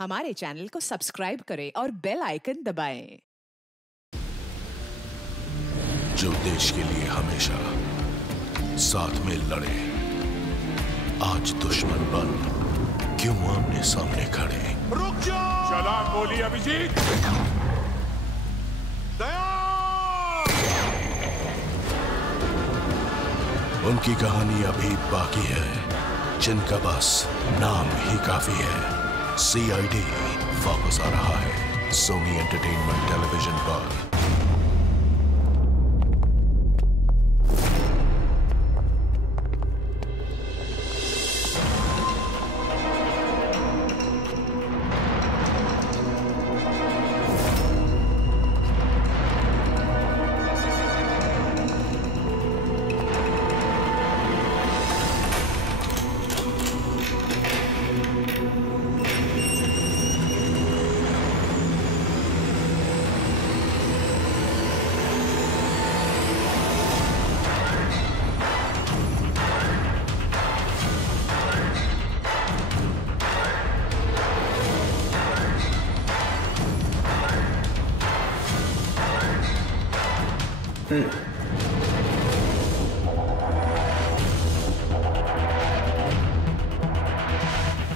हमारे चैनल को सब्सक्राइब करें और बेल आइकन दबाएं। जो देश के लिए हमेशा साथ में लड़े, आज दुश्मन बन क्यों आमने सामने खड़े। रुक जाओ! सलाम बोली अभिजीत। दया! उनकी कहानी अभी बाकी है, जिनका बस नाम ही काफी है। CID वापस आ रहा है सोनी एंटरटेनमेंट टेलीविजन पर।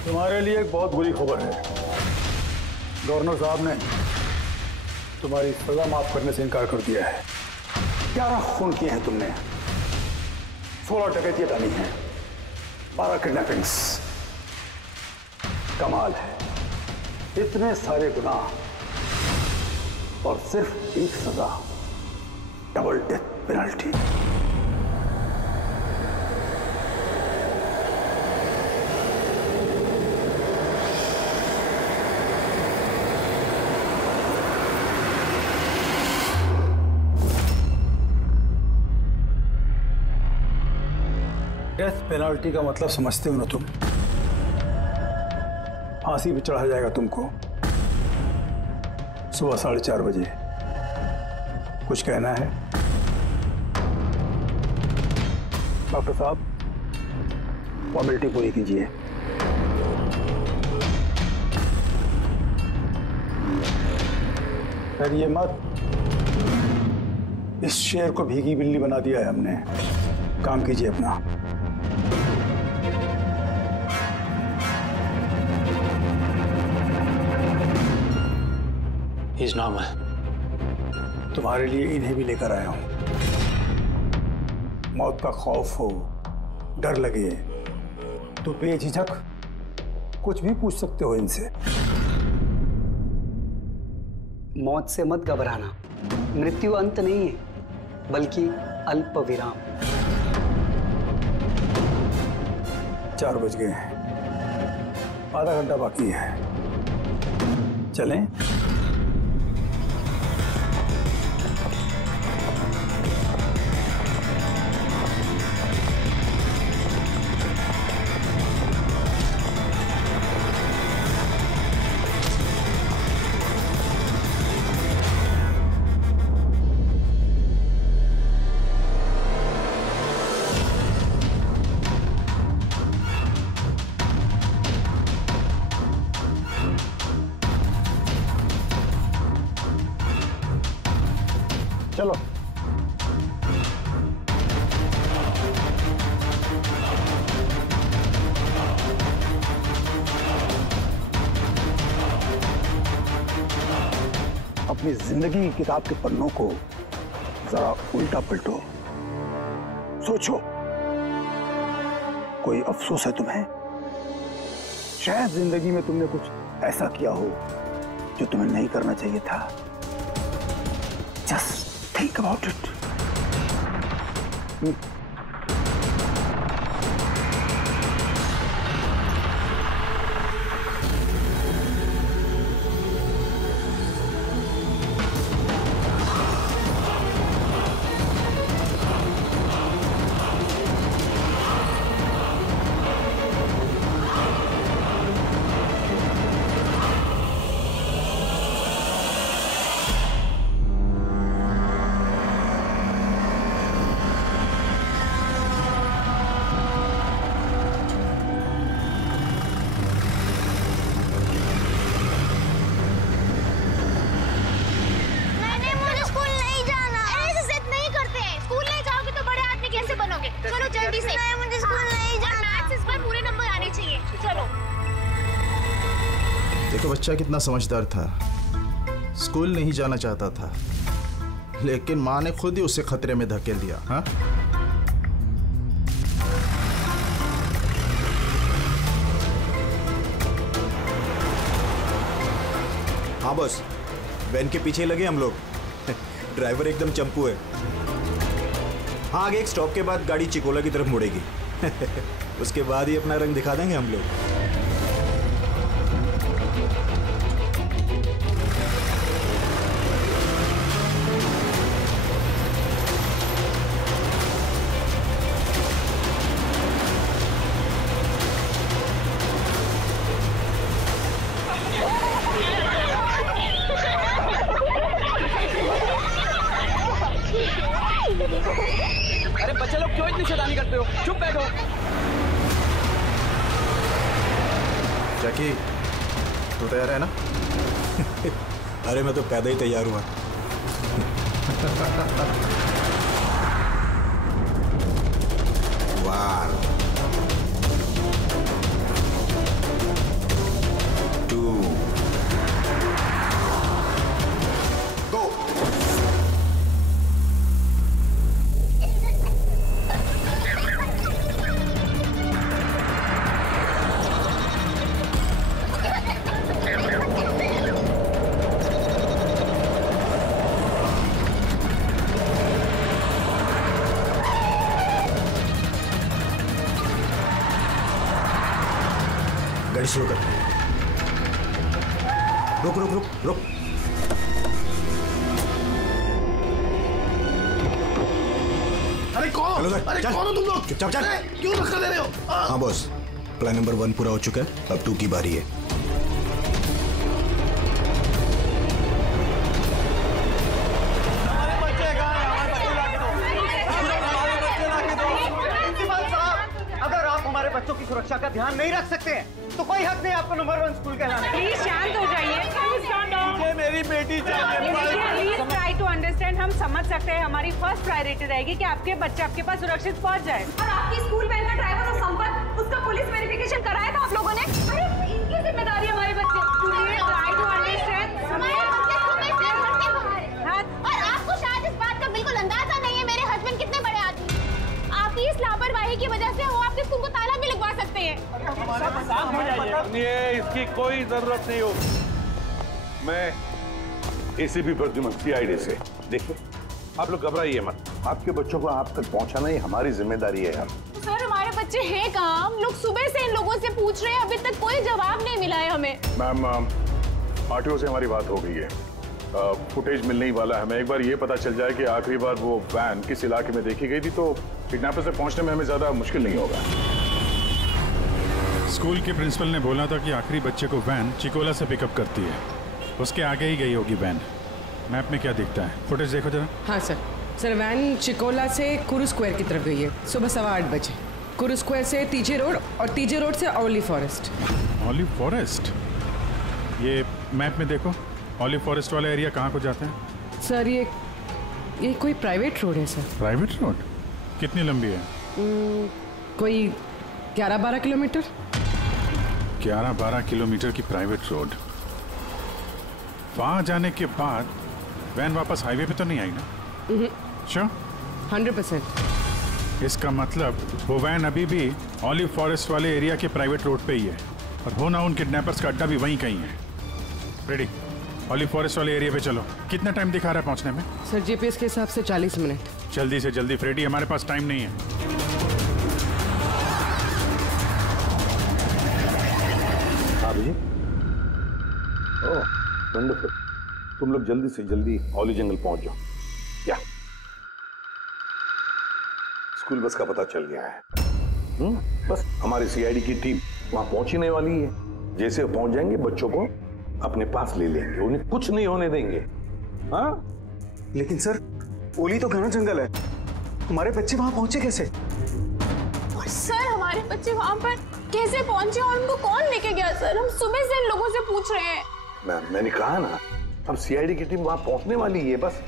तुम्हारे लिए एक बहुत बुरी खबर है। गवर्नर साहब ने तुम्हारी सजा माफ करने से इनकार कर दिया है। 11 खून किए हैं तुमने, 16 डकैतियां डाली हैं, 12 किडनैपिंग्स। कमाल है, इतने सारे गुनाह और सिर्फ एक सजा, double death penalty. Death penalty का मतलब समझते हो ना तुम? फांसी पे चढ़ाया जाएगा तुमको सुबह 4:30 बजे। कुछ कहना है डॉक्टर साहब? फॉर्मेलिटी पूरी कीजिए। डरिए मत, इस शेर को भीगी बिल्ली बना दिया है हमने। काम कीजिए अपना। इस नाम है तुम्हारे लिए इन्हें भी लेकर आया हूं। मौत का खौफ हो, डर लगे तो बेझिझक कुछ भी पूछ सकते हो इनसे। मौत से मत घबराना, मृत्यु अंत नहीं है बल्कि अल्प विराम। 4 बज गए हैं, आधा घंटा बाकी है। चलें? चलो। अपनी जिंदगी की किताब के पन्नों को जरा उल्टा पलटो, सोचो कोई अफसोस है तुम्हें? शायद जिंदगी में तुमने कुछ ऐसा किया हो जो तुम्हें नहीं करना चाहिए था। Just think about it. देखो बच्चा कितना समझदार था, स्कूल नहीं जाना चाहता था, लेकिन माँ ने खुद ही उसे खतरे में धकेल दिया। हाँ, हाँ बॉस, वैन के पीछे लगे हम लोग। ड्राइवर एकदम चंपू है। हाँ, आगे एक स्टॉप के बाद गाड़ी चिकोला की तरफ मुड़ेगी। उसके बाद ही अपना रंग दिखा देंगे हम लोग। अरे बच्चे लोग क्यों इतनी शैतानी करते हो? चुप बैठो। जैकी, तू तैयार है ना? अरे मैं तो पैदा ही तैयार हुआ। One, two, go. गाड़ी स्लो कर। रुक रुक रुक रुक। अरे कौन? अरे कौन हो तुम लोग? चुपचाप चल। क्यों धक्का दे रहे हो? हाँ बॉस, प्लान नंबर 1 पूरा हो चुका है, अब 2 की बारी है। बच्चों की सुरक्षा का ध्यान नहीं रख सकते हैं तो कोई हक नहीं आपको नंबर 1 स्कूल कहलाने। प्लीज शांत हो जाइए। मुझे मेरी बेटी चाहिए। Please try to understand. हम समझ सकते हैं, हमारी फर्स्ट प्रायोरिटी रहेगी कि आपके बच्चे आपके पास सुरक्षित पहुंच जाए। और आपकी स्कूल वैन का ड्राइवर और संपत, उसका पुलिस वेरिफिकेशन कराया था आप लोगों ने? अरे इनकी जिम्मेदारी हमारे बच्चे। Try to understand. हमारे बच्चे सुबह से घर के बाहर हैं। और आपको शायद इस बात का बिल्कुल अंदाजा नहीं है मेरे हस्बैंड कितने बड़े आदमी। आपकी इस लापरवाही की वजह से वो आपके स्कूल को ताला भी लगवा सकते हैं। इसकी कोई जरूरत नहीं हो। मैं एसीपी प्रद्युमन सीआईडी से। देखिए, आप लोग घबराइए मत। आपके बच्चों को आप तक पहुंचाना ही हमारी जिम्मेदारी है। सर हमारे बच्चे हैं कहाँ? हम लोग सुबह से इन लोगों से पूछ रहे हैं, अभी तक कोई जवाब नहीं मिला है हमें। मैम, आरटीओ से हमारी बात हो गई है। फुटेज मिलने ही वाला है। हमें एक बार ये पता चल जाए कि आखिरी बार वो वैन किस इलाके में देखी गई थी, तो किडनैपर से पहुंचने में हमें ज्यादा मुश्किल नहीं होगा। स्कूल के प्रिंसिपल ने बोला था कि आखिरी बच्चे को वैन चिकोला से पिकअप करती है, उसके आगे ही गई होगी वैन। मैप में क्या दिखता है? फुटेज देखो जरा। हाँ सर, वैन चिकोला से कुरू स्क्वायर की तरफ गई है सुबह 8:15 बजे। कुरू स्क्वायर से टीजे रोड और टीजे रोड से ऑलिव फॉरेस्ट। Olive forest? ये मैप में देखो, ऑलिव फॉरेस्ट वाला एरिया कहाँ को जाता है? सर ये कोई प्राइवेट रोड है सर। Private road? कितनी लंबी है? कोई 11-12 किलोमीटर। 11-12 किलोमीटर की प्राइवेट रोड। वहाँ जाने के बाद वैन वापस हाईवे पे तो नहीं आई ना? श्योर? 100%। इसका मतलब वो वैन अभी भी ऑलिव फॉरेस्ट वाले एरिया के प्राइवेट रोड पे ही है, और हो ना उन किडनैपर्स का अड्डा भी वहीं कहीं है। रेडी, ऑलिव फॉरेस्ट वाले एरिया पे चलो। कितना टाइम दिखा रहा है पहुंचने में? सर जीपीएस के हिसाब से 40 मिनट। जल्दी से जल्दी फ्रेडी, हमारे पास टाइम नहीं है। हाँ जी। ओह, वंडरफुल। तुम लोग जल्दी से जल्दी ऑलिव जंगल पहुंच जाओ। या स्कूल बस का पता चल गया है। बस हमारी सीआईडी की टीम वहां पहुंचने वाली है। जैसे वो पहुंच जाएंगे, बच्चों को अपने पास ले लेंगे, उन्हें कुछ नहीं होने देंगे। हाँ, लेकिन सर ओली तो घना जंगल है, हमारे बच्चे वहां पहुंचे कैसे? और सर हमारे बच्चे वहां पर कैसे पहुंचे और उनको कौन लेके गया? सर हम सुबह से इन लोगों से पूछ रहे हैं। मैंने कहा ना, हम सीआईडी की टीम वहां पहुंचने वाली है। बस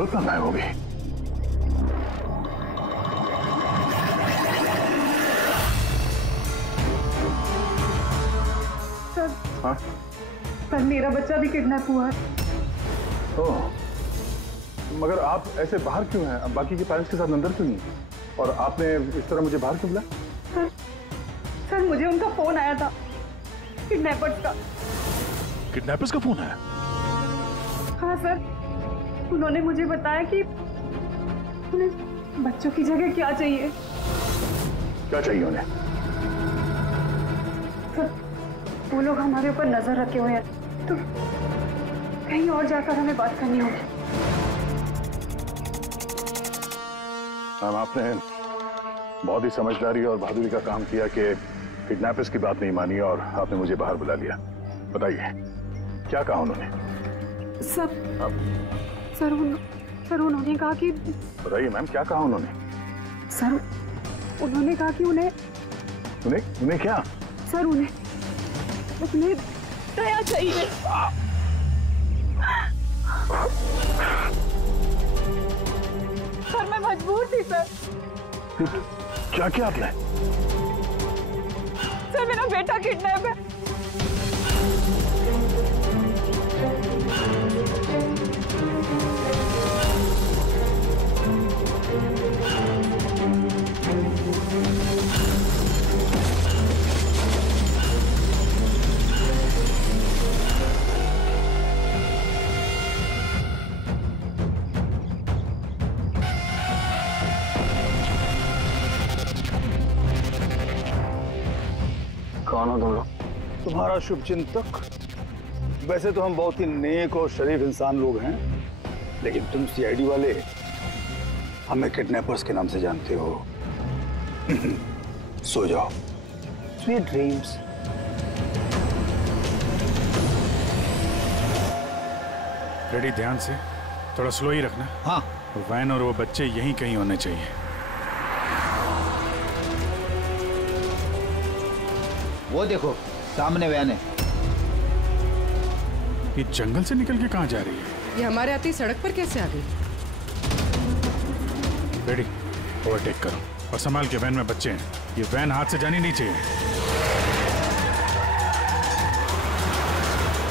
जरूरत ना गायब होगी। सर, हाँ? सर मेरा बच्चा भी किडनैप हुआ है। ओह, मगर आप ऐसे बाहर क्यों हैं? बाकी के पेरेंट्स के साथ अंदर क्यों नहीं? और आपने इस तरह मुझे बाहर क्यों बुलाया? सर मुझे उनका फोन आया था, किडनैपर्स का। किडनैपर्स का फोन आया? हाँ सर, उन्होंने मुझे बताया कि उन्हें बच्चों की जगह क्या चाहिए। क्या चाहिए उन्हें? सर वो लोग हमारे ऊपर नजर रखे हुए हैं, तो कहीं और जाकर हमें बात करनी होगी। मैम, आपने बहुत ही समझदारी और बहादुरी का काम किया कि किडनैपर्स की बात नहीं मानी और आपने मुझे बाहर बुला लिया। बताइए क्या कहा उन्होंने? सर उन्होंने कहा कि बताइए मैम, क्या कहा उन्होंने? सर उन्होंने कहा कि उन्हें क्या? सर उन्हें दया चाहिए। सर मैं मजबूर थी सर। क्या किया आपने? सर मेरा बेटा किडनैप है। कौन हो तुम लोग? तुम्हारा शुभ चिंतक। वैसे तो हम बहुत ही नेक और शरीफ इंसान लोग हैं, लेकिन तुम सीआईडी वाले हमें किडनैपर्स के नाम से जानते हो। सो जाओ। Sweet dreams. रेडी, ध्यान से, थोड़ा स्लो ही रखना। हाँ। वैन और वो बच्चे यहीं कहीं होने चाहिए। वो देखो सामने वैन है। ये जंगल से निकल के कहाँ जा रही है? ये हमारे आते ही सड़क पर कैसे आ गई? रेडी, ओवरटेक करो और संभाल के, वैन में बच्चे हैं। ये वैन हाथ से जानी नहीं चाहिए।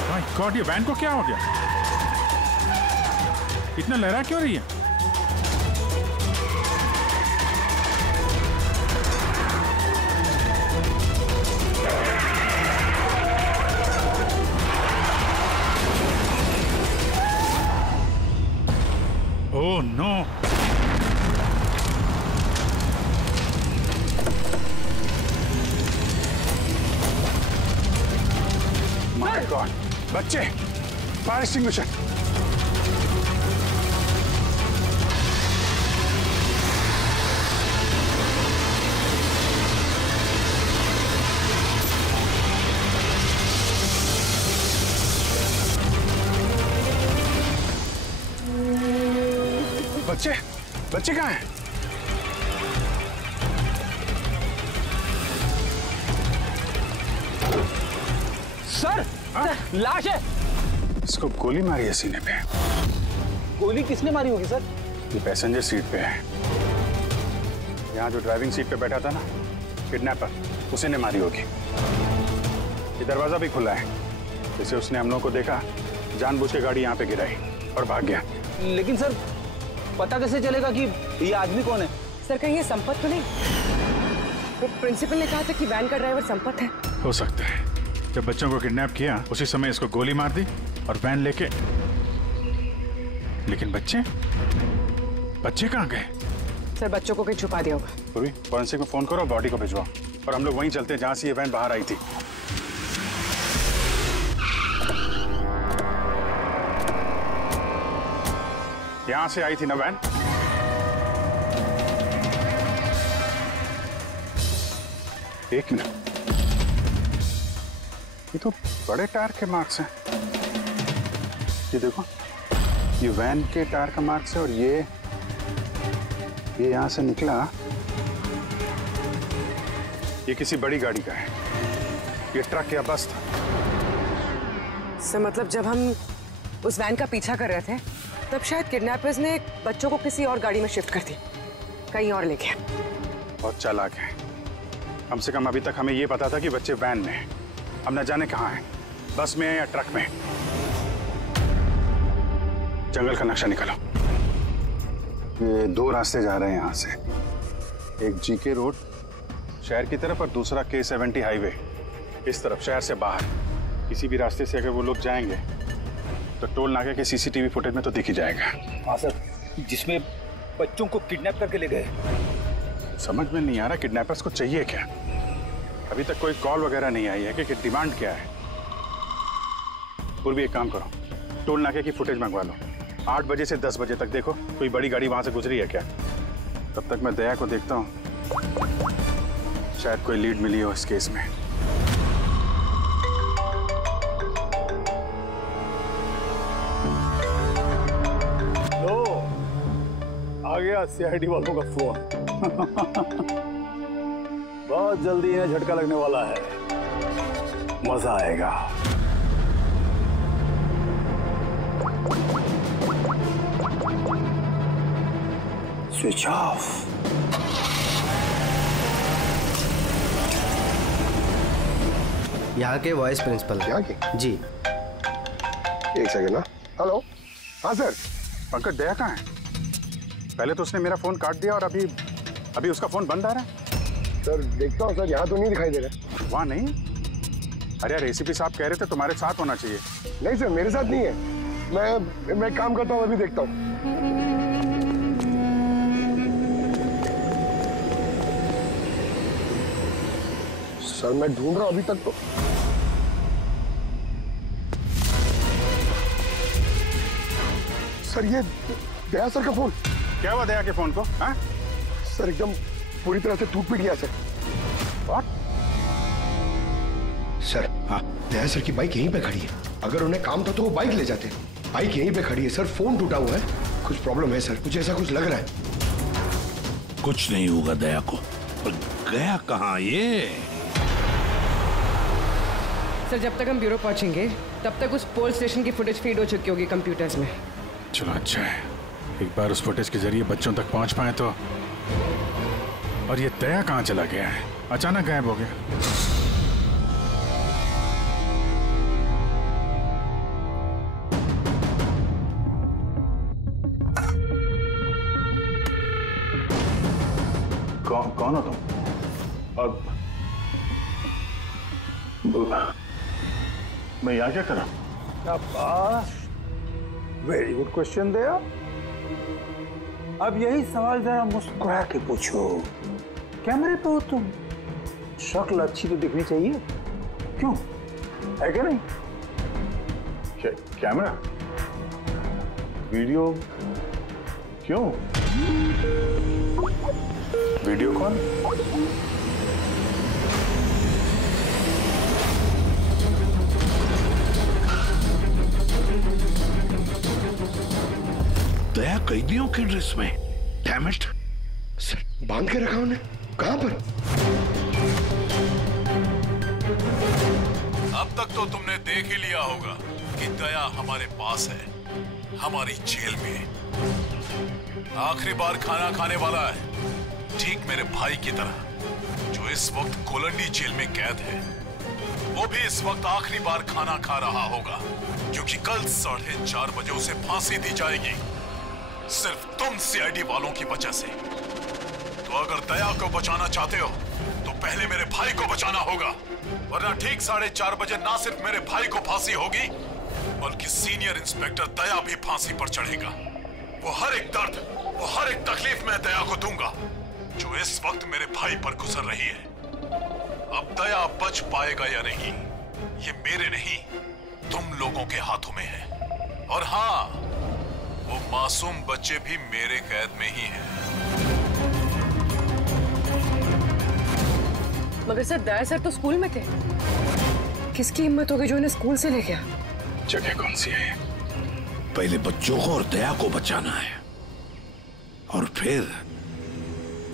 माय गॉड, ये वैन को क्या हो गया? इतना लहरा क्यों रही है? Oh no! My God! बच्चे, फायर एक्सटिंग्विशर। बच्चे कहाँ हैं? सर, लाश है। इसको गोली मारी है सीने पे। गोली किसने मारी होगी सर? ये पैसेंजर सीट पे है। यहाँ जो ड्राइविंग सीट पे बैठा था ना, किडनैपर, उसी ने मारी होगी। ये दरवाजा भी खुला है, जैसे उसने हम लोगों को देखा, जानबूझ के गाड़ी यहाँ पे गिराई और भाग गया। लेकिन सर पता कैसे चलेगा कि ये आदमी कौन है? सर कहीं ये संपत तो नहीं? वो प्रिंसिपल ने कहा था कि वैन का ड्राइवर संपत है। हो सकता है। जब बच्चों को किडनैप किया उसी समय इसको गोली मार दी और वैन लेके। लेकिन बच्चे कहाँ गए? सर बच्चों को कहीं छुपा दिया होगा। पूरी फॉरेंसिक में फोन करो, बॉडी को भिजवाओ और हम लोग वहीं चलते हैं जहां से ये वैन बाहर आई थी। यहां से आई थी ना वैन? एक मिनट, ये तो बड़े टायर के मार्क्स हैं। ये देखो, ये वैन के टायर का मार्क्स है और ये यहां से निकला। ये किसी बड़ी गाड़ी का है। ये ट्रक या बस था। सर मतलब जब हम उस वैन का पीछा कर रहे थे तब शायद किडनैपर्स ने बच्चों को किसी और गाड़ी में शिफ्ट कर दी, कहीं और ले गया। बहुत चालाक है। कम से कम अभी तक हमें ये पता था कि बच्चे वैन में हैं। अब न जाने कहाँ हैं, बस में या ट्रक में। जंगल का नक्शा निकालो। ये 2 रास्ते जा रहे हैं यहाँ से, एक जीके रोड शहर की तरफ और दूसरा K70 हाईवे इस तरफ शहर से बाहर। किसी भी रास्ते से अगर वो लोग जाएंगे तो टोल नाके के CCTV फुटेज में तो दिख ही जाएगा। हाँ सर, जिसमें बच्चों को किडनैप करके ले गए। समझ में नहीं आ रहा किडनैपर्स को चाहिए क्या। अभी तक कोई कॉल वगैरह नहीं आई है कि डिमांड क्या है। पूर्वी एक काम करो, टोल नाके की फुटेज मंगवा लो। 8 बजे से 10 बजे तक देखो कोई बड़ी गाड़ी वहां से गुजरी है क्या। तब तक मैं दया को देखता हूँ, शायद कोई लीड मिली हो इस केस में। लो, आ गया CID वालों का फोन। बहुत जल्दी इन्हें झटका लगने वाला है, मजा आएगा। Switch off. यहाँ के वाइस प्रिंसिपल। यहाँ के? जी। एक सेकंड ना। हेलो। हाँ सर। पंकज, दया कहाँ है? पहले तो उसने मेरा फोन काट दिया और अभी उसका फोन बंद आ रहा है। सर देखता हूँ सर, यहाँ तो नहीं दिखाई दे रहा। वहाँ नहीं? अरे यार, ACP साहब कह रहे थे तुम्हारे साथ होना चाहिए। नहीं सर, मेरे साथ नहीं है। मैं काम करता हूँ, अभी देखता हूँ। सर मैं ढूंढ रहा हूँ अभी तक तो। सर ये दया सर का फोन। क्या हुआ दया के फोन को? हाँ? सर एकदम पूरी तरह से टूट पिट गया सर। What? सर हाँ, दया सर की बाइक यहीं पे खड़ी है। अगर उन्हें काम था तो वो बाइक ले जाते। बाइक यहीं पे खड़ी है सर, फोन टूटा हुआ है। कुछ प्रॉब्लम है सर, कुछ ऐसा कुछ लग रहा है। कुछ नहीं होगा दया को। पर गया कहाँ ये? सर जब तक हम ब्यूरो पहुंचेंगे तब तक उस पोल स्टेशन की फुटेज फीड हो चुकी होगी कंप्यूटर्स में। चलो अच्छा है, एक बार उस फुटेज के जरिए बच्चों तक पहुंच पाए तो। और ये दया कहाँ चला गया है? अचानक गायब हो गया। कौन हो तुम? और मैं यहाँ क्या कर रहा हूँ? वेरी गुड क्वेश्चन दया। अब यही सवाल जरा मुस्कुरा के पूछो। कैमरे पे हो तुम, शक्ल अच्छी तो दिखनी चाहिए, क्यों? है क्या नहीं? कैमरा? वीडियो? क्यों? वीडियो कौन? दया कैदियों के ड्रेस में। Damn it. सर बांध के रखा उन्हें। कहां पर? अब तक तो तुमने देख ही लिया होगा कि दया हमारे पास है, हमारी जेल में। आखिरी बार खाना खाने वाला है, ठीक मेरे भाई की तरह, जो इस वक्त कोलंडी जेल में कैद है। वो भी इस वक्त आखिरी बार खाना खा रहा होगा, क्योंकि कल 4:30 बजे उसे फांसी दी जाएगी, सिर्फ तुम CID वालों की वजह से। तो अगर दया को बचाना चाहते हो तो पहले मेरे भाई को बचाना होगा, वरना ठीक 4:30 बजे ना सिर्फ मेरे भाई को फांसी होगी, बल्कि सीनियर इंस्पेक्टर दया भी फांसी पर चढ़ेगा। वो हर एक दर्द, वो हर एक तकलीफ मैं दया को दूंगा, जो इस वक्त मेरे भाई पर गुजर रही है। अब दया बच पाएगा या नहीं, ये मेरे नहीं तुम लोगों के हाथों में है। और हाँ, वो मासूम बच्चे भी मेरे कैद में ही हैं। मगर सर दया सर तो स्कूल में थे। किसकी हिम्मत होगी जो इन्हें स्कूल से ले गया? जगह कौन सी है? पहले बच्चों को और दया को बचाना है, और फिर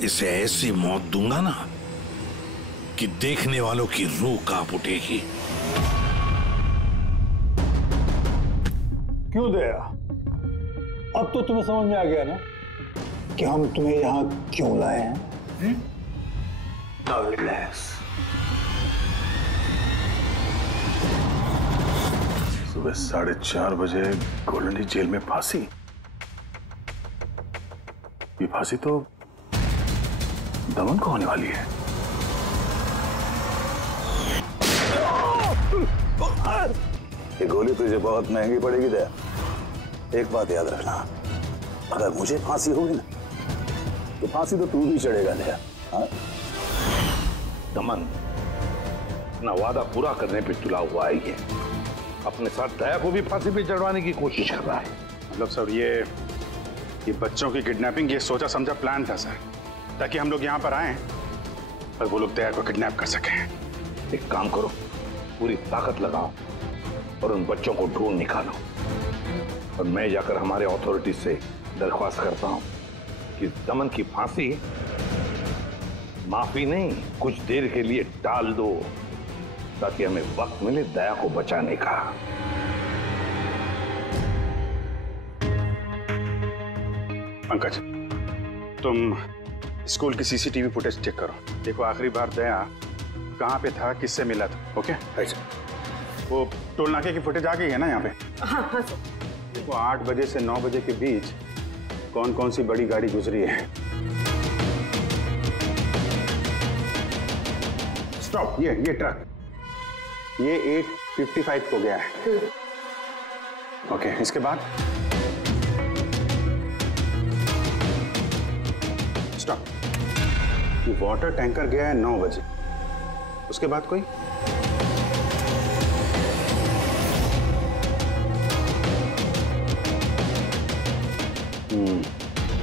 इसे ऐसी मौत दूंगा ना कि देखने वालों की रूह कांप उठेगी। क्यों दया? अब तो तुम्हें समझ में आ गया ना कि हम तुम्हें यहाँ क्यों लाए हैं? Now relax. सुबह 4:30 बजे गोल्डन रीच जेल में फांसी। ये फांसी तो दमन को होने वाली है। ये गोली तुझे बहुत महंगी पड़ेगी दया। एक बात याद रखना, अगर मुझे फांसी होगी ना तो फांसी तो तू भी चढ़ेगा दया। हाँ? दमन अपना वादा पूरा करने पे तुला हुआ है। ये अपने साथ दया को भी फांसी पे चढ़वाने की कोशिश कर रहा है। मतलब सर ये बच्चों की किडनैपिंग ये सोचा समझा प्लान था सर, ताकि हम लोग यहाँ पर आए और वो लोग दया को किडनैप कर सकें। एक काम करो, पूरी ताकत लगाओ और उन बच्चों को ढूंढ निकालो। और मैं जाकर हमारे अथॉरिटीज से दरख्वास्त करता हूं कि दमन की फांसी माफी नहीं, कुछ देर के लिए टाल दो, ताकि हमें वक्त मिले दया को बचाने का। पंकज, तुम स्कूल की सीसीटीवी फुटेज चेक करो। देखो आखिरी बार दया कहाँ पे था, किससे मिला था। ओके वो टोल नाके की फुटेज आ गई है ना यहाँ पे? हाँ हाँ सर। देखो 8 बजे से 9 बजे के बीच कौन कौन सी बड़ी गाड़ी गुजरी है। स्टॉप, ये ट्रक ये 8:55 को गया है। ओके, इसके बाद स्टॉप, ये वाटर टैंकर गया है 9 बजे। उसके बाद कोई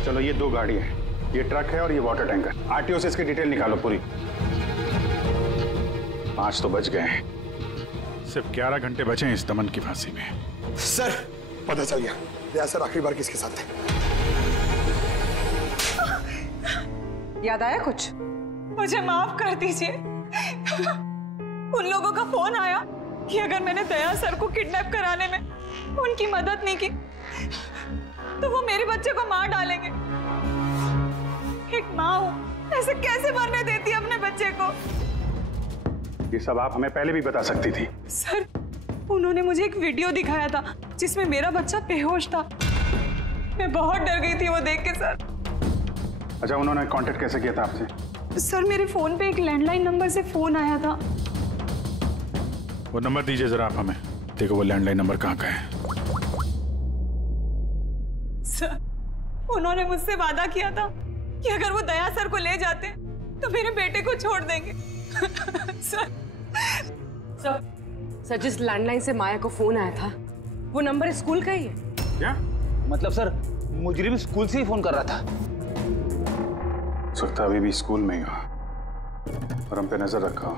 चलो, ये 2 गाड़ी है, ये ट्रक है और ये वाटर टैंकर। आरटीओ से इसकी डिटेल निकालो पूरी। 5 तो बच गए हैं, सिर्फ 11 घंटे बचे हैं इस दमन की फांसी में। सर पता चल गया, दया सर आखिरी बार किसके साथ थे। याद आया कुछ? मुझे माफ कर दीजिए। उन लोगों का फोन आया कि अगर मैंने दया सर को किडनैप कराने में उनकी मदद नहीं की तो वो मेरे बच्चे को मार डालेंगे। एक माँ हूं, ऐसे कैसे मरने देती अपने बच्चे को? ये सब आप हमें पहले भी बता सकती थी। सर, उन्होंने मुझे एक वीडियो दिखाया था जिसमें मेरा बच्चा बेहोश था। मैं बहुत डर गई थी वो देख के सर। अच्छा, उन्होंने कांटेक्ट कैसे किया था आपसे? सर, मेरे फोन पे एक लैंडलाइन नंबर से फोन आया था। वो नंबर दीजिए जरा आप हमें। देखो वो लैंडलाइन नंबर कहाँ का है। सर, उन्होंने मुझसे वादा किया था कि अगर वो दया सर को ले जाते तो मेरे बेटे को छोड़ देंगे। सर, जिस लैंडलाइन से माया को फोन आया था वो नंबर स्कूल का ही है। क्या मतलब सर, मुजरिम स्कूल से ही फोन कर रहा था। सकता अभी भी स्कूल में ही हो और हम पे नजर रखा हो।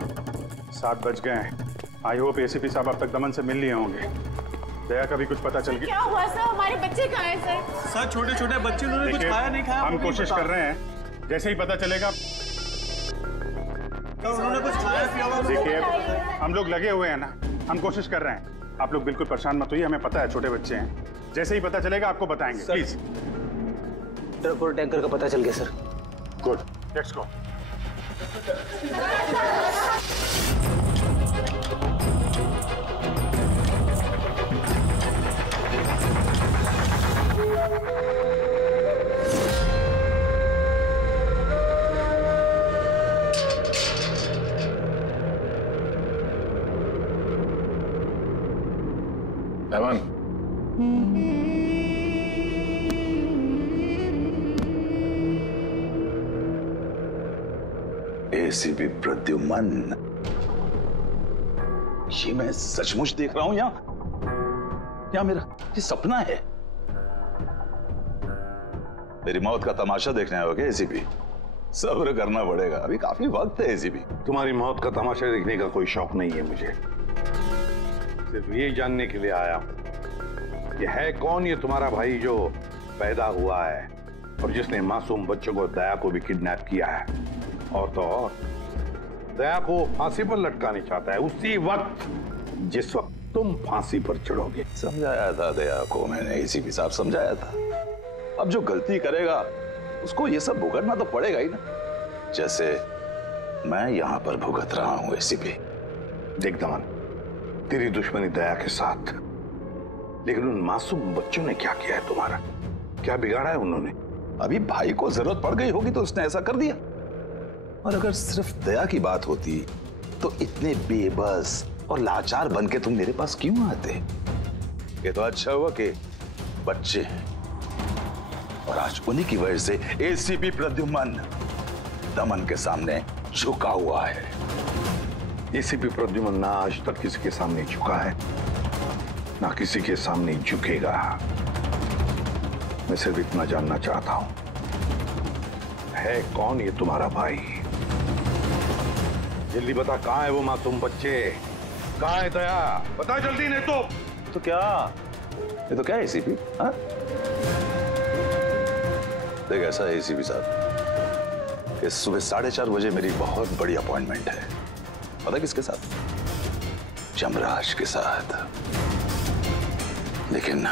7 बज गए हैं। आई होप एसीपी साहब अब तक दमन से मिल लिए होंगे। दया का भी कुछ पता चल गया? क्या हुआ सर? हमारे बच्चे कहाँ हैं सर? सर, छोटे छोटे बच्चे, उन्होंने कुछ खाया नहीं खाया। हम कोशिश कर रहे हैं, जैसे ही पता चलेगा। उन्होंने कुछ खाया पिया होगा। देखिए, हम लोग लगे हुए हैं ना, हम कोशिश कर रहे हैं। आप लोग बिल्कुल परेशान मत होइए, हमें पता है छोटे बच्चे हैं। जैसे ही पता चलेगा आपको बताएंगे। प्लीज। ट्रक और टैंकर का पता चल गया sir. Good, let's go. Daman, ACP Pradyuman, ये मैं सचमुच देख रहा हूं या मेरा ये सपना है? मेरी मौत का तमाशा देखने आओगे एसीपी? सब्र करना पड़ेगा, अभी काफी वक्त है एसीपी। तुम्हारी मौत का तमाशा देखने का कोई शौक नहीं है मुझे। सिर्फ ये जानने के लिए आया हूं कि है कौन ये तुम्हारा भाई जो पैदा हुआ है और जिसने मासूम बच्चों को, दया को भी किडनैप किया है। और तो और दया को फांसी पर लटकाने चाहता है उसी वक्त जिस वक्त तुम फांसी पर चढ़ोगे। समझाया था दया को मैंने, एसीपी साहब समझाया था। अब जो गलती करेगा उसको ये सब भुगतना तो पड़ेगा ही ना, जैसे मैं यहां पर भुगत रहा हूं। एसीपी देख दमन, तेरी दुश्मनी दया के साथ, लेकिन उन मासूम बच्चों ने क्या किया है तुम्हारा? क्या बिगाड़ा है उन्होंने? अभी भाई को जरूरत पड़ गई होगी तो उसने ऐसा कर दिया। और अगर सिर्फ दया की बात होती तो इतने बेबस और लाचार बन के तुम मेरे पास क्यों आते? ये तो अच्छा हुआ कि बच्चे हैं, और आज उन्हीं की वजह से एसीपी प्रद्युम्न दमन के सामने झुका हुआ है। एसीपी प्रद्युम्न ना आज तक किसी के सामने झुका है, ना किसी के सामने झुकेगा। मैं सिर्फ इतना जानना चाहता हूं, है कौन ये तुम्हारा भाई? जल्दी बता, कहां है वो मासूम बच्चे? कहां है दया? बता जल्दी, नहीं तो क्या? ये तो क्या है एसीपी? हाँ, देख ऐसा है एसीपी साहब कि सुबह 4:30 बजे मेरी बहुत बड़ी अपॉइंटमेंट है। पता किसके साथ? यमराज के साथ। लेकिन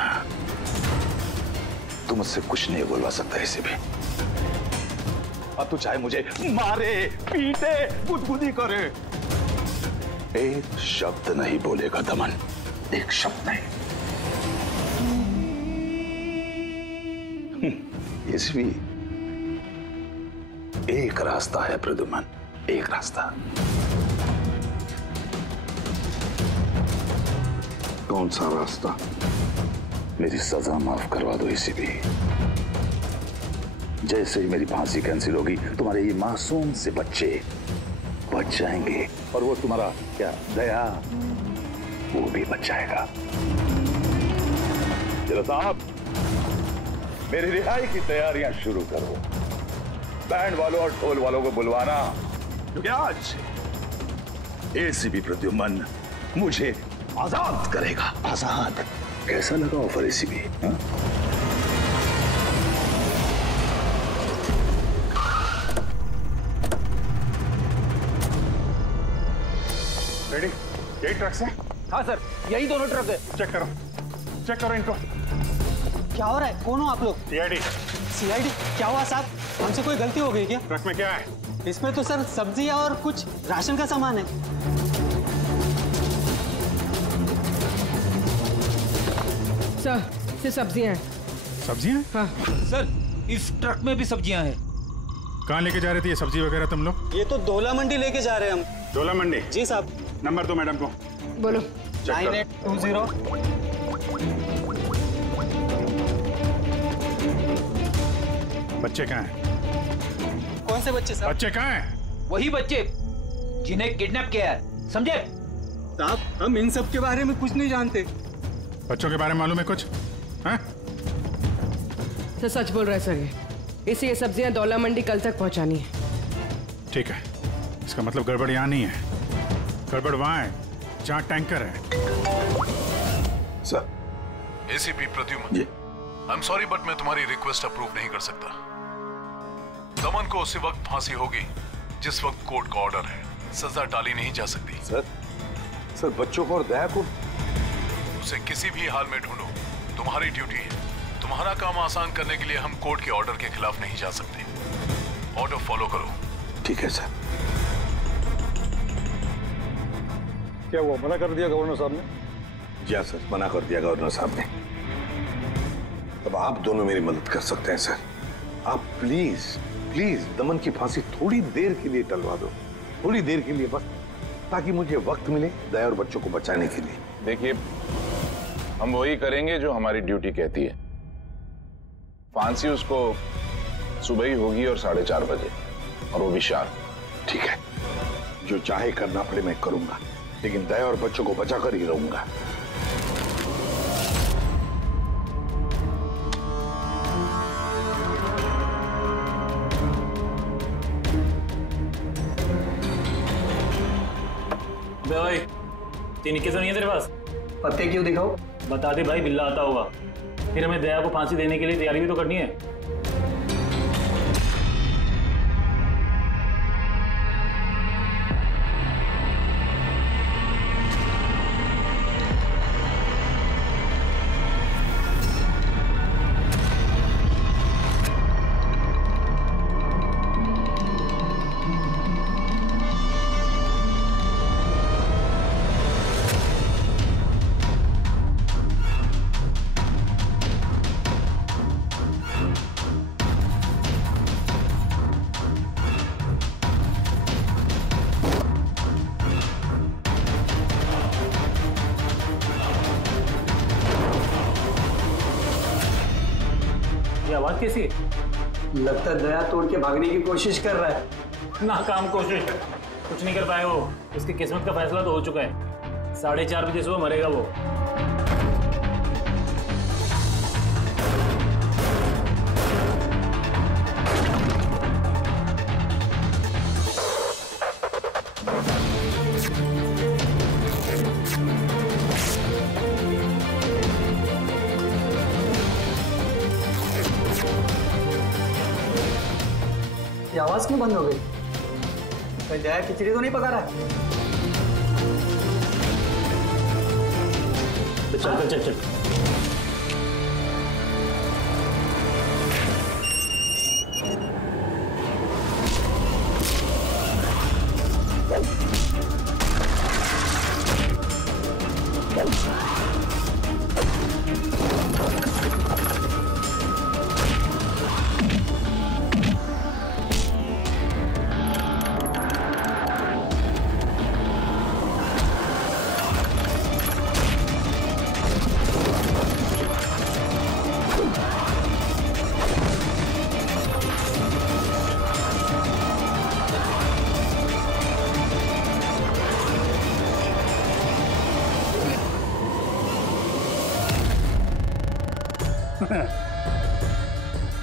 तू मुझसे कुछ नहीं बोलवा सकता एसीपी। अब तू चाहे मुझे मारे, पीटे, गुदगुदी करे, एक शब्द नहीं बोलेगा दमन, एक शब्द नहीं। एसीपी, एक रास्ता है प्रद्युम्न, एक रास्ता। कौन सा रास्ता? मेरी सजा माफ करवा दो एसीपी। जैसे ही मेरी फांसी कैंसिल होगी, तुम्हारे ये मासूम से बच्चे बच जाएंगे, और वो तुम्हारा क्या दया, वो भी बच जाएगा। चलो साहब, मेरी रिहाई की तैयारियां शुरू करो। बैंड वालों और ढोल वालों को बुलवाना, क्योंकि आज एसीपी प्रद्युम्न मुझे आजाद करेगा। आजाद। कैसा लगा ऑफर एसीपी? रेडी? यही ट्रक से? हाँ सर, यही दोनों ट्रक है। चेक करो इनको। क्या हो रहा है? कौन हो आप लोग? सीआईडी। सीआईडी? क्या हुआ साहब? हमसे कोई गलती हो गई क्या? ट्रक में क्या है? इसमें तो सर सब्जियां और कुछ राशन का सामान है। सर, ये सब्जियां हैं। सब्जियां? हाँ सर, इस ट्रक में भी सब्जियां हैं। कहाँ लेके जा रहे थे ये सब्जी वगैरह तुम लोग? ये तो डोला मंडी लेके जा रहे हैं हम। डोला मंडी? जी साहब। नंबर दो मैडम को। बोलो। 9820। बच्चे कहाँ हैं? कौन से बच्चे साहब? बच्चे कहाँ हैं? वही बच्चे जिन्हें किडनैप किया है, समझे? साहब, हम इन सब के बारे में कुछ नहीं जानते। बच्चों के बारे में मालूम है कुछ? हाँ? सर सच बोल रहे सर, इसे ये सब्जियां डोला मंडी कल तक पहुंचानी है। ठीक है, इसका मतलब गड़बड़ यहाँ नहीं है, गड़बड़ वहाँ है जहाँ टैंकर है। Sir. ACP Pradyumn, I am sorry but मैं तुम्हारी रिक्वेस्ट अप्रूव नहीं कर सकता। दमन को उसी वक्त फांसी होगी जिस वक्त कोर्ट का ऑर्डर है, सजा टाली नहीं जा सकती। सर बच्चों को और दया को उसे किसी भी हाल में ढूंढो, तुम्हारी ड्यूटी है। तुम्हारा काम आसान करने के लिए हम कोर्ट के ऑर्डर के खिलाफ नहीं जा सकते। ऑर्डर फॉलो करो। ठीक है सर। क्या हुआ, मना कर दिया गवर्नर साहब ने? जी हाँ सर, मना कर दिया गवर्नर साहब ने। अब आप दोनों मेरी मदद कर सकते हैं सर। आप प्लीज दमन की फांसी थोड़ी देर के लिए टलवा दो, थोड़ी देर के लिए बस, ताकि मुझे वक्त मिले दया और बच्चों को बचाने के लिए। देखिए, हम वही करेंगे जो हमारी ड्यूटी कहती है। फांसी उसको सुबह ही होगी और 4:30 बजे, और वो भी शार्प। ठीक है, जो चाहे करना पड़े मैं करूंगा, लेकिन दया और बच्चों को बचा कर ही रहूंगा। भाई, तीन इक्के तो नहीं है तेरे पास? पत्ते क्यों दिखाओ? बता दे भाई, बिल्ला आता होगा। फिर हमें दया को फांसी देने के लिए तैयारी भी तो करनी है। आवाज कैसी है? लगता है दया तोड़ के भागने की कोशिश कर रहा है। नाकाम कोशिश, कुछ नहीं कर पाए वो। उसकी किस्मत का फैसला तो हो चुका है। 4:30 बजे सुबह मरेगा वो। ये आवाज क्यों बंद हो गई? कोई दया खिचड़ी तो नहीं पका रहा है? चल चल चल।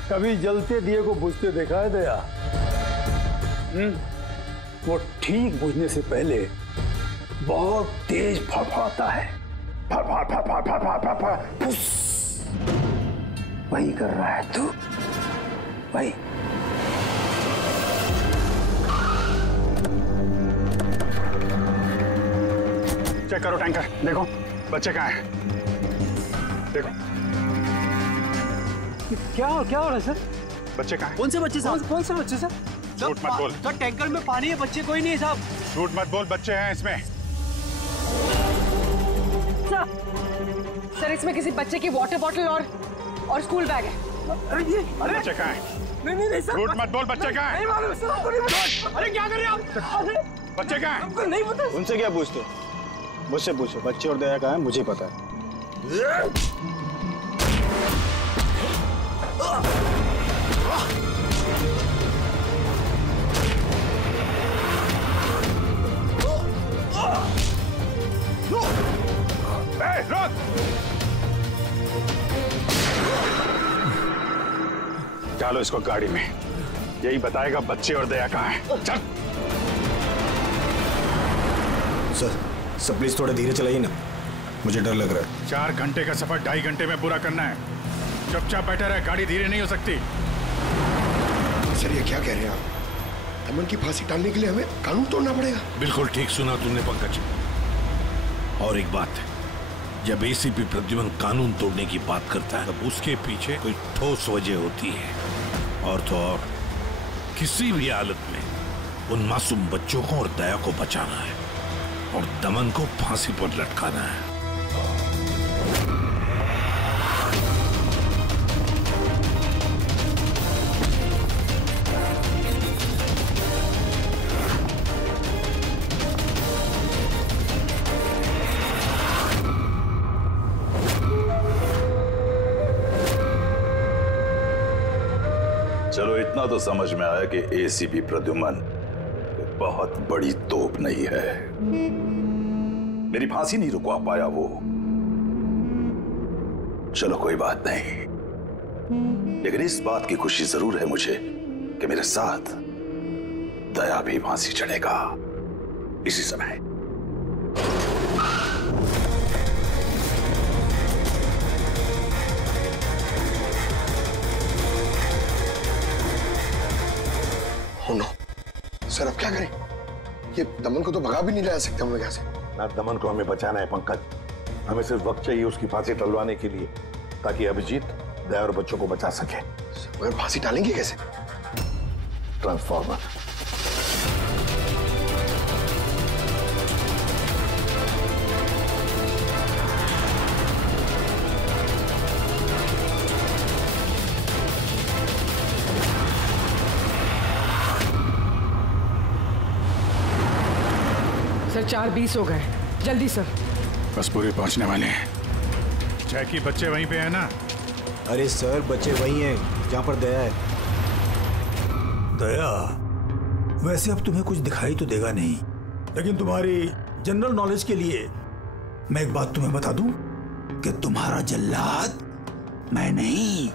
कभी जलते दिए को बुझते देखा है दया? वो ठीक बुझने से पहले बहुत तेज फड़फड़ाता है। फड़फड़ फड़फड़ फड़फड़ फड़फड़ फुस। वही कर रहा है तू, वही। चेक करो टैंकर, देखो बच्चे कहाँ हैं? देखो क्या हो रहा है सर? बच्चे कहाँ हैं? कौन से बच्चे साहब? कौन से बच्चे सर? झूठ मत बोल। सर टैंकर में पानी है, बच्चे कोई नहीं है साहब। झूठ मत बोल, बच्चे हैं इसमें। सर इसमें किसी बच्चे की वाटर बॉटल और स्कूल बैग है। अरे बच्चे कहाँ हैं? नहीं सर। झूठ मत बोल, बच्चे कहाँ हैं? नहीं मालूम सर, आपको नहीं पता। अरे क्या कर रहे हैं आप? बच्चे कहाँ हैं? आपको नहीं पता? उनसे क्या पूछते? मुझसे पूछो, बच्चे और दया कहाँ है मुझे पता है। डालो इसको गाड़ी में, यही बताएगा बच्चे और दया कहाँ है। चल। सर प्लीज थोड़ा धीरे चलाइए ना, मुझे डर लग रहा है। 4 घंटे का सफर 2.5 घंटे में पूरा करना है। चुपचाप बैठा रहे, गाड़ी धीरे नहीं हो सकती। सर ये क्या कह रहे हैं आप? दमन की फांसी टालने के लिए हमें कानून तोड़ना पड़ेगा? बिल्कुल ठीक सुना तुमने पंकज। और एक बात है, जब एसीपी प्रद्युमन कानून तोड़ने की बात करता है तब उसके पीछे कोई ठोस वजह होती है। और तो और किसी भी हालत में उन मासूम बच्चों को और दया को बचाना है और दमन को फांसी पर लटकाना है। चलो इतना तो समझ में आया कि एसीपी प्रद्युमन बहुत बड़ी तोप नहीं है। मेरी फांसी नहीं रुकवा पाया वो। चलो कोई बात नहीं, लेकिन इस बात की खुशी जरूर है मुझे कि मेरे साथ दया भी फांसी चढ़ेगा इसी समय। नो सर अब क्या करें? ये दमन को तो भगा भी नहीं ला सकते हम लोग यहाँ से। ना दमन को हमें बचाना है पंकज, हमें सिर्फ वक्त चाहिए उसकी फांसी टलवाने के लिए, ताकि अभिजीत दया और बच्चों को बचा सके। मगर फांसी टालेंगे कैसे? ट्रांसफॉर्मर। सर 4:20 हो गए, जल्दी सर। बस पूरे पहुंचने वाले हैं। जैकी बच्चे वहीं पे हैं ना? अरे सर बच्चे वहीं हैं, जहां पर दया है। दया वैसे अब तुम्हें कुछ दिखाई तो देगा नहीं, लेकिन तुम्हारी जनरल नॉलेज के लिए मैं एक बात तुम्हें बता दूं कि तुम्हारा जल्लाद मैं नहीं,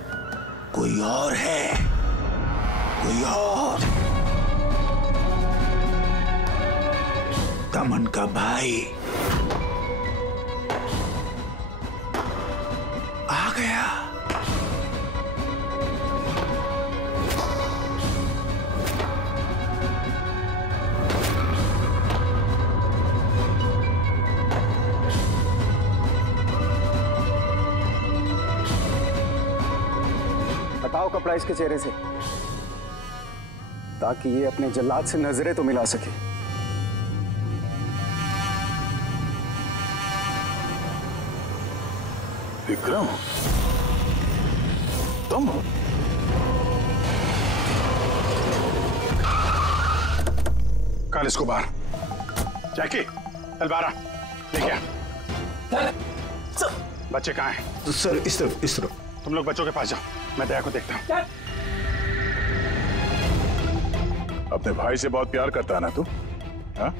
कोई और है, कोई और। दमन का भाई आ गया। हटाओ कपड़ा इसके चेहरे से, ताकि ये अपने जल्लाद से नजरें तो मिला सके। विक्रम, तुम? कल इसको बाहर। जैकी, तलवारा लेके आ। बच्चे कहाँ हैं? सर इस तरफ, इस तरफ। तुम लोग बच्चों के पास जाओ, मैं दया को देखता हूँ। अपने भाई से बहुत प्यार करता है ना तू? हाँ?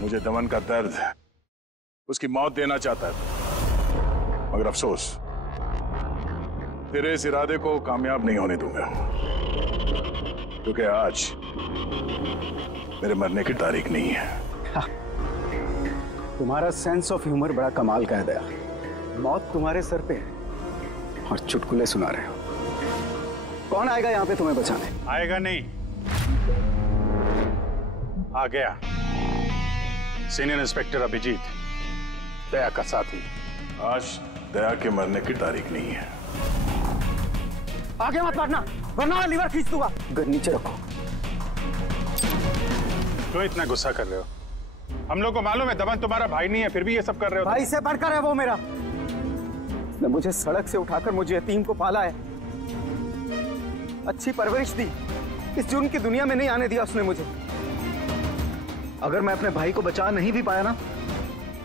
मुझे दमन का दर्द, उसकी मौत देना चाहता है, मगर अफसोस तेरे इस इरादे को कामयाब नहीं होने दूंगा, क्योंकि आज मेरे मरने की तारीख नहीं है। तुम्हारा सेंस ऑफ ह्यूमर बड़ा कमाल का है दया। मौत तुम्हारे सर पे है और चुटकुले सुना रहे हो। कौन आएगा यहाँ पे तुम्हें बचाने? आएगा नहीं, आ गया। सीनियर इंस्पेक्टर अभिजीत, दया का साथी। आज दया के मरने की तारीख नहीं है। आगे मत बढ़ना, वरना लीवर खींच दूंगा। गन नीचे रखो। क्यों इतना गुस्सा कर रहे हो? हम लोग को मालूम है दमन तुम्हारा भाई नहीं है, फिर भी ये सब कर रहे हो। भाई से बढ़कर है वो मेरा। उसने मुझे सड़क से उठाकर मुझे यतीम को पाला है, अच्छी परवरिश दी, इस जुर्म की दुनिया में नहीं आने दिया उसने मुझे। अगर मैं अपने भाई को बचा नहीं भी पाया ना,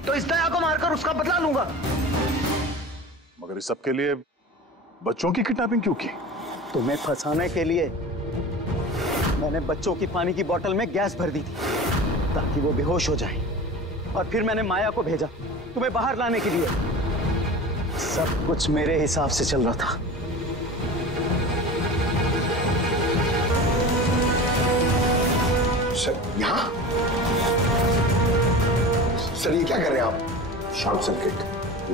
तो इस दया को मारकर उसका बदला लूंगा। मगर इस सब के लिए बच्चों की किडनैपिंग क्यों की? तुम्हें फंसाने के लिए मैंने बच्चों की पानी की बोतल में गैस भर दी थी, ताकि वो बेहोश हो जाए, और फिर मैंने माया को भेजा तुम्हें बाहर लाने के लिए। सब कुछ मेरे हिसाब से चल रहा था। सर यहाँ? सर ये क्या कर रहे हैं आप? Short circuit.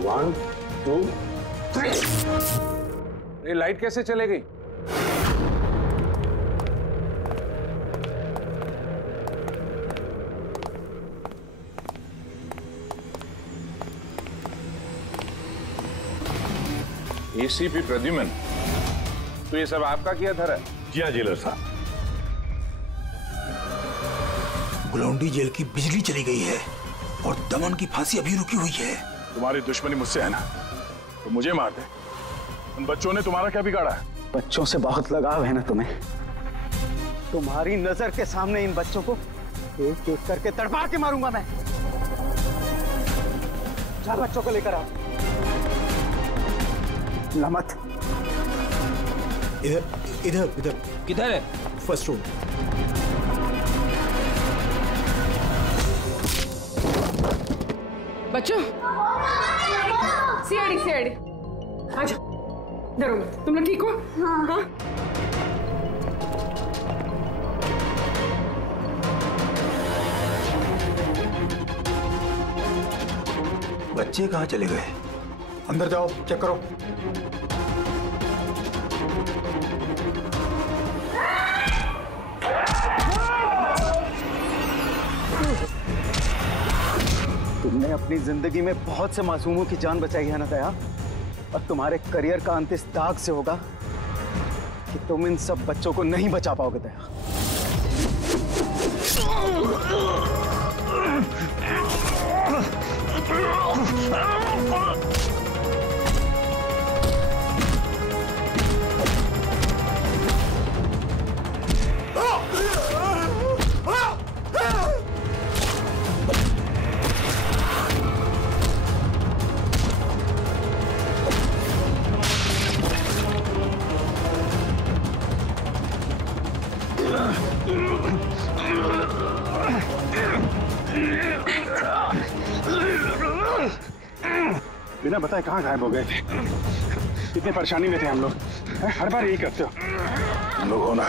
1 2 3। ये लाइट कैसे चले गई? एसीपी प्रद्युमन, तो ये सब आपका किया धरा है? जी हाँ जेलर साहब। गुलौंडी जेल की बिजली चली गई है और दमन की फांसी अभी रुकी हुई है। तुम्हारी दुश्मनी मुझसे है ना, तो मुझे मार दे। उन बच्चों ने तुम्हारा क्या बिगाड़ा है? बच्चों से बहुत लगाव है ना तुम्हें। तुम्हारी नजर के सामने इन बच्चों को एक एक करके तड़पा के मारूंगा मैं। जा बच्चों को लेकर आओ। लमत, इधर इधर इधर। किधर है? First room. बच्चों, सीआईडी सीआईडी, आजा, डरो मत। तुम लोग ठीक हो? हाँ। बच्चे कहाँ चले गए? अंदर जाओ, चेक करो। तुमने अपनी जिंदगी में बहुत से मासूमों की जान बचाई है ना दया, और तुम्हारे करियर का अंत इस दाग से होगा कि तुम इन सब बच्चों को नहीं बचा पाओगे दया। बिना बताए कहाँ गायब हो गए थे? कितनी परेशानी में थे हम लोग। हर बार यही करते हो। तुम लोग हो ना,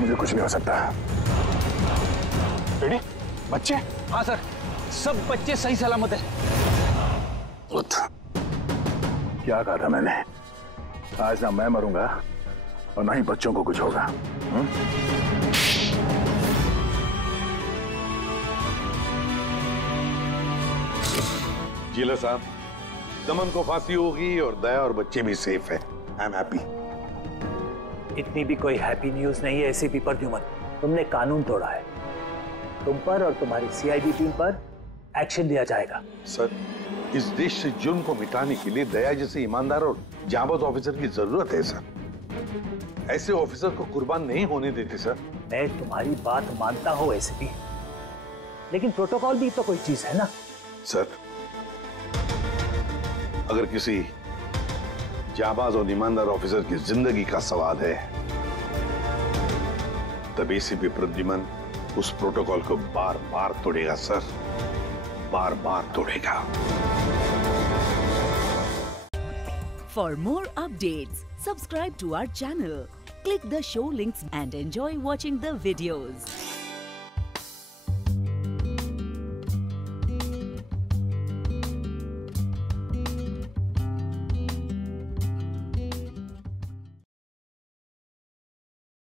मुझे कुछ नहीं हो सकता। रेडी? बच्चे? हाँ सर, सब बच्चे सही सलामत है। क्या कहा था मैंने? आज ना मैं मरूंगा और ना ही बच्चों को कुछ होगा। जिला साहब, दमन को फांसी होगी और दया और बच्चे भी सेफ है। I am happy. इतनी भी कोई हैप्पी न्यूज नहीं है एसीपी प्रद्युमन। तुमने कानून तोड़ा है। तुम पर और तुम्हारी सीआईडी टीम पर एक्शन लिया जाएगा। सर, इस देश से जुर्म को मिटाने के लिए दया जैसे ईमानदार और जाबाज ऑफिसर की जरूरत है सर। ऐसे ऑफिसर को कुर्बान नहीं होने देते सर। मैं तुम्हारी बात मानता हूं एसीपी, लेकिन प्रोटोकॉल भी तो कोई चीज है ना। सर, अगर किसी जाबाज और ईमानदार ऑफिसर की जिंदगी का सवाल है, तब एसीपी प्रद्युमन उस प्रोटोकॉल को बार बार तोड़ेगा सर, बार बार तोड़ेगा। For more updates, subscribe to our channel, click the show links and enjoy watching the videos.